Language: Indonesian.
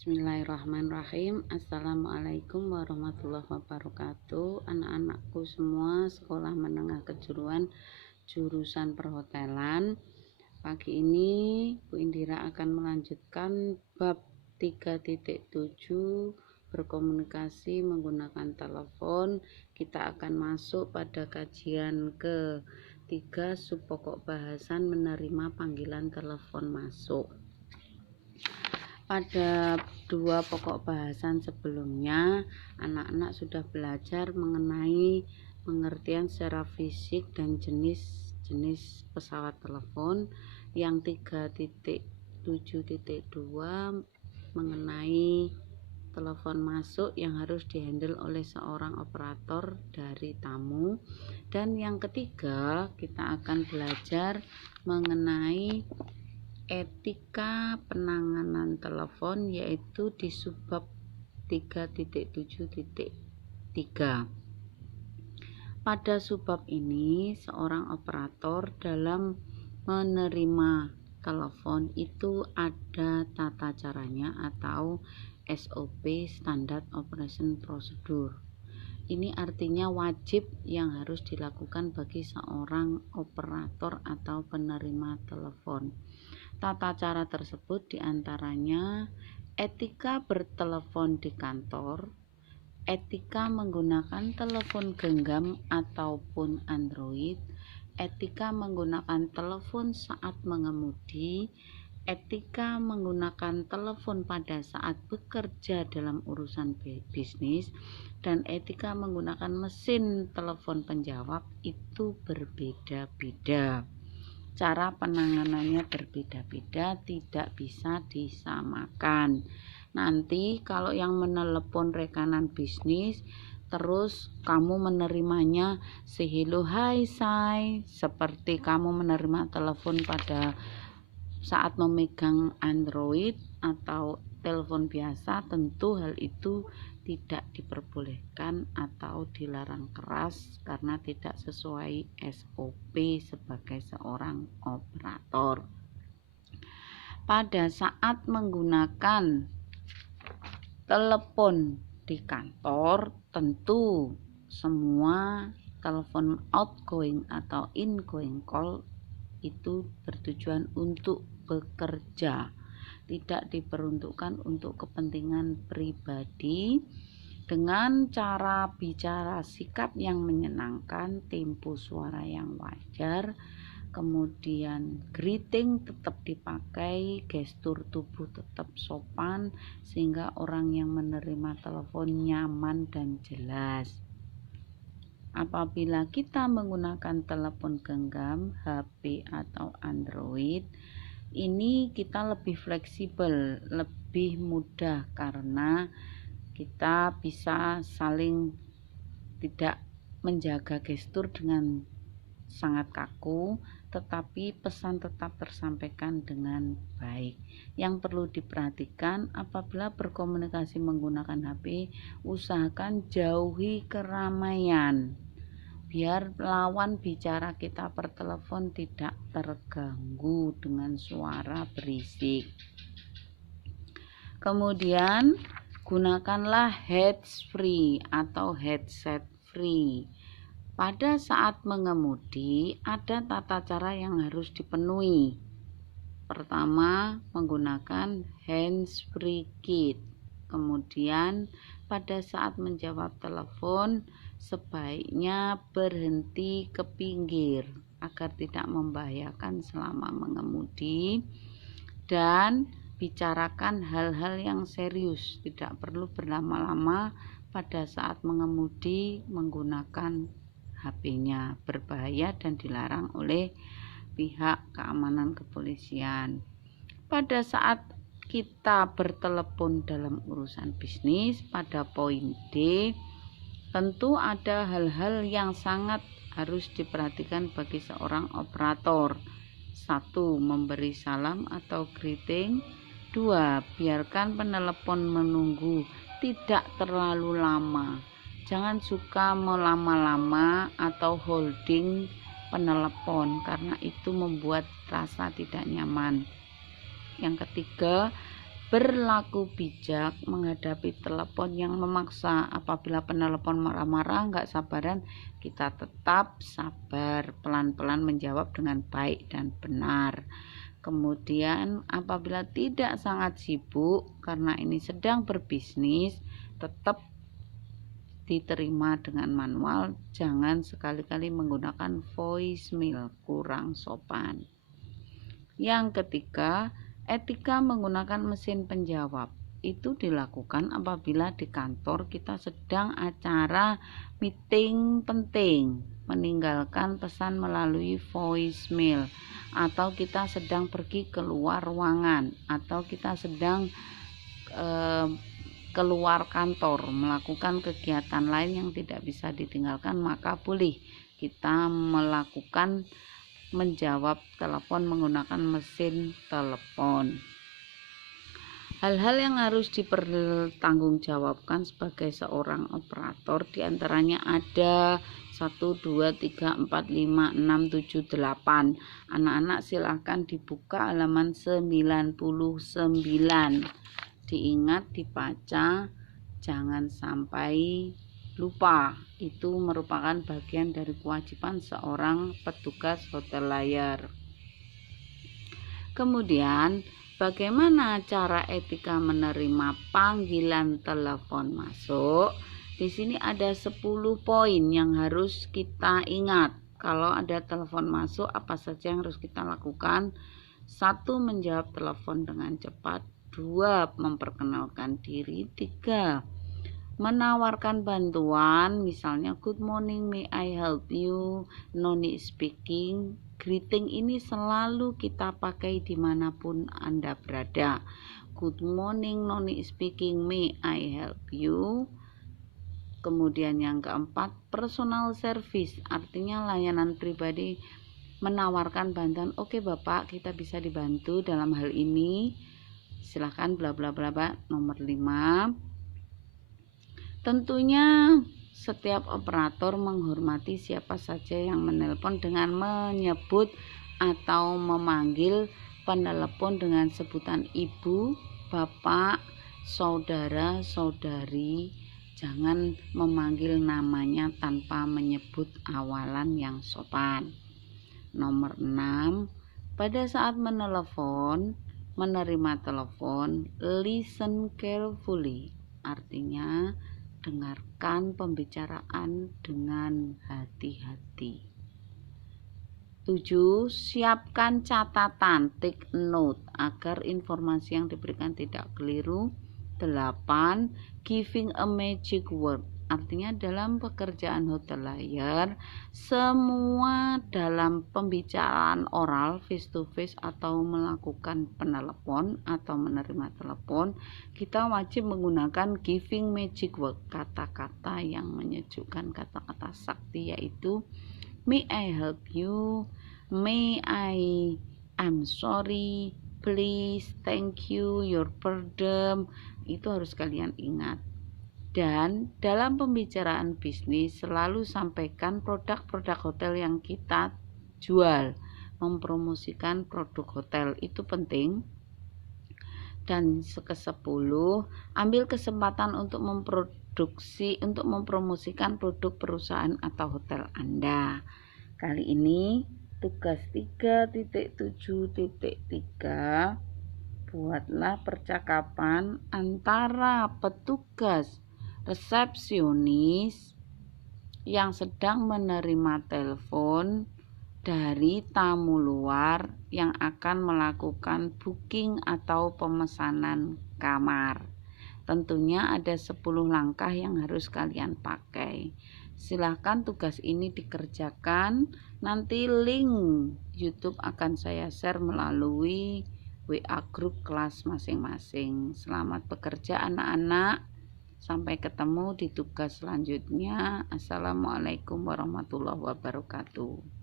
Bismillahirrahmanirrahim. Assalamualaikum warahmatullahi wabarakatuh. Anak-anakku semua sekolah menengah kejuruan jurusan perhotelan. Pagi ini Bu Indira akan melanjutkan bab 3.7 berkomunikasi menggunakan telepon. Kita akan masuk pada kajian ke-3 subpokok bahasan menerima panggilan telepon masuk. Pada dua pokok bahasan sebelumnya, anak-anak sudah belajar mengenai pengertian secara fisik dan jenis-jenis pesawat telepon. Yang 3.7.2 mengenai telepon masuk yang harus dihandle oleh seorang operator dari tamu. Dan yang ketiga, kita akan belajar mengenai etika penanganan telepon, yaitu di subbab 3.7.3. Pada subbab ini, seorang operator dalam menerima telepon itu ada tata caranya atau SOP, Standard Operation Procedure. Ini artinya wajib yang harus dilakukan bagi seorang operator atau penerima telepon. Tata cara tersebut diantaranya etika bertelepon di kantor, etika menggunakan telepon genggam ataupun Android, etika menggunakan telepon saat mengemudi, etika menggunakan telepon pada saat bekerja dalam urusan bisnis, dan etika menggunakan mesin telepon penjawab itu berbeda-beda. Cara penanganannya berbeda-beda, tidak bisa disamakan. Nanti kalau yang menelepon rekanan bisnis, terus kamu menerimanya say hello, hi, say, seperti kamu menerima telepon pada saat memegang Android atau telepon biasa, tentu hal itu tidak diperbolehkan atau dilarang keras karena tidak sesuai SOP sebagai seorang operator. Pada saat menggunakan telepon di kantor, tentu semua telepon outgoing atau ingoing call itu bertujuan untuk bekerja, tidak diperuntukkan untuk kepentingan pribadi. Dengan cara bicara sikap yang menyenangkan, tempo suara yang wajar, kemudian greeting tetap dipakai, gestur tubuh tetap sopan sehingga orang yang menerima telepon nyaman dan jelas. Apabila kita menggunakan telepon genggam, HP atau Android, ini kita lebih fleksibel, lebih mudah karena kita bisa saling tidak menjaga gestur dengan sangat kaku, tetapi pesan tetap tersampaikan dengan baik. Yang perlu diperhatikan apabila berkomunikasi menggunakan HP, usahakan jauhi keramaian biar lawan bicara kita per telepon tidak terganggu dengan suara berisik. Kemudian gunakanlah hands free atau headset free. Pada saat mengemudi ada tata cara yang harus dipenuhi. Pertama, menggunakan hands free kit. Kemudian pada saat menjawab telepon sebaiknya berhenti ke pinggir agar tidak membahayakan selama mengemudi, dan bicarakan hal-hal yang serius, tidak perlu berlama-lama pada saat mengemudi menggunakan HP-nya, berbahaya dan dilarang oleh pihak keamanan kepolisian. Pada saat kita bertelepon dalam urusan bisnis, pada poin D, tentu ada hal-hal yang sangat harus diperhatikan bagi seorang operator. 1. Memberi salam atau greeting. 2. Biarkan penelepon menunggu tidak terlalu lama. Jangan suka melama-lama atau holding penelepon karena itu membuat rasa tidak nyaman. Yang ketiga, Berlaku bijak menghadapi telepon yang memaksa. Apabila penelepon marah-marah, nggak sabaran, kita tetap sabar, pelan-pelan menjawab dengan baik dan benar. Kemudian apabila tidak sangat sibuk karena ini sedang berbisnis, tetap diterima dengan manual, jangan sekali-kali menggunakan voicemail, kurang sopan. Yang ketiga, etika menggunakan mesin penjawab. Itu dilakukan apabila di kantor kita sedang acara meeting penting, meninggalkan pesan melalui voicemail, atau kita sedang pergi keluar ruangan, atau kita sedang keluar kantor melakukan kegiatan lain yang tidak bisa ditinggalkan, maka boleh kita melakukan menjawab telepon menggunakan mesin telepon. Hal-hal yang harus dipertanggungjawabkan sebagai seorang operator diantaranya ada 1, 2, 3, 4, 5, 6, 7, 8. Anak-anak silahkan dibuka halaman 99. Diingat, dibaca, jangan sampai lupa. Itu merupakan bagian dari kewajiban seorang petugas hotel layar. Kemudian, bagaimana cara etika menerima panggilan telepon masuk? Di sini ada 10 poin yang harus kita ingat. Kalau ada telepon masuk, apa saja yang harus kita lakukan? 1. Menjawab telepon dengan cepat. 2. Memperkenalkan diri. 3. Menawarkan bantuan, misalnya good morning, may I help you, no need speaking. Greeting ini selalu kita pakai dimanapun Anda berada. Good morning, no need speaking, may I help you. Kemudian yang keempat, personal service, artinya layanan pribadi, menawarkan bantuan. Oke Bapak, kita bisa dibantu dalam hal ini, silahkan bla bla bla bla. Nomor 5, tentunya setiap operator menghormati siapa saja yang menelpon dengan menyebut atau memanggil penelepon dengan sebutan ibu, bapak, saudara, saudari. Jangan memanggil namanya tanpa menyebut awalan yang sopan. Nomor 6, pada saat menerima telepon, listen carefully, artinya dengarkan pembicaraan dengan hati-hati. 7. Siapkan catatan, take note, agar informasi yang diberikan tidak keliru. 8. Giving a magic word, artinya dalam pekerjaan hotel layar, semua dalam pembicaraan oral face to face atau melakukan penelepon atau menerima telepon, kita wajib menggunakan giving magic word, kata-kata yang menyejukkan, kata-kata sakti, yaitu may I help you, I'm sorry, please, thank you, your pardon. Itu harus kalian ingat. Dan dalam pembicaraan bisnis selalu sampaikan produk-produk hotel yang kita jual, mempromosikan produk hotel, itu penting. Dan ke-10, ambil kesempatan untuk mempromosikan produk perusahaan atau hotel Anda. Kali ini tugas 3.7.3, buatlah percakapan antara petugas resepsionis yang sedang menerima telepon dari tamu luar yang akan melakukan booking atau pemesanan kamar. Tentunya ada 10 langkah yang harus kalian pakai. Silahkan tugas ini dikerjakan. Nanti link YouTube akan saya share melalui WA grup kelas masing-masing. Selamat bekerja anak-anak. Sampai ketemu di tugas selanjutnya. Assalamualaikum warahmatullahi wabarakatuh.